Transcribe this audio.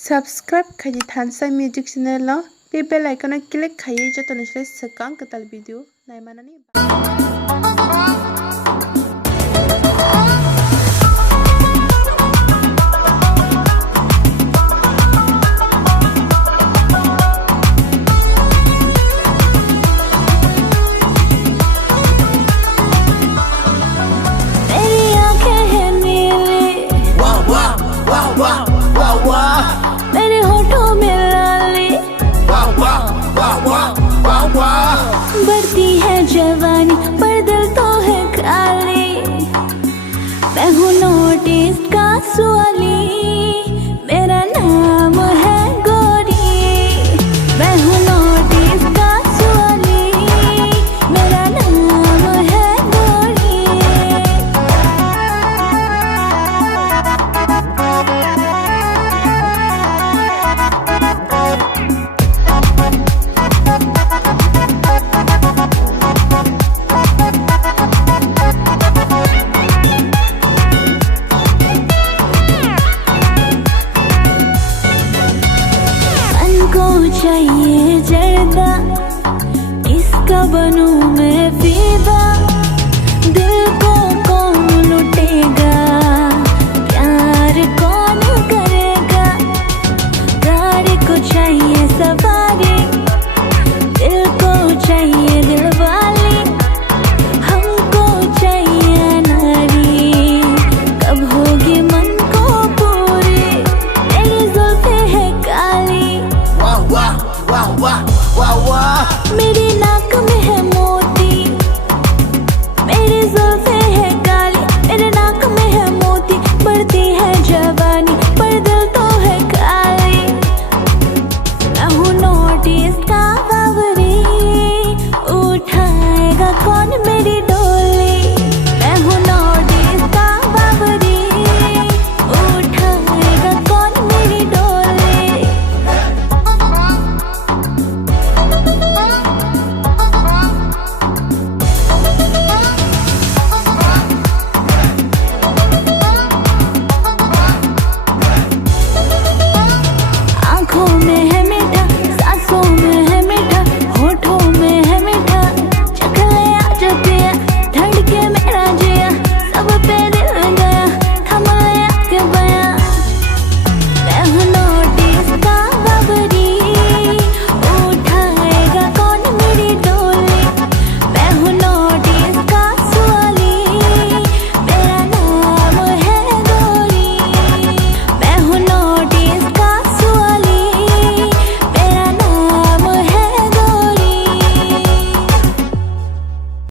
Subscribe खाई थानसा music channel लो बे bell icon click खाई जो तो निश्चय सकां कतल वीडियो नाय माननी मेरे होठों में लाली बढ़ती है जवानी पर दिल तो है खाली। मैं हूँ नोटिस का सुवाली, मेरा नाम है गोरी। मैं हूँ नोटिस का सुवाली, मेरा नाम है गोरी। चाहिए जर्दा, किसका बनूं मैं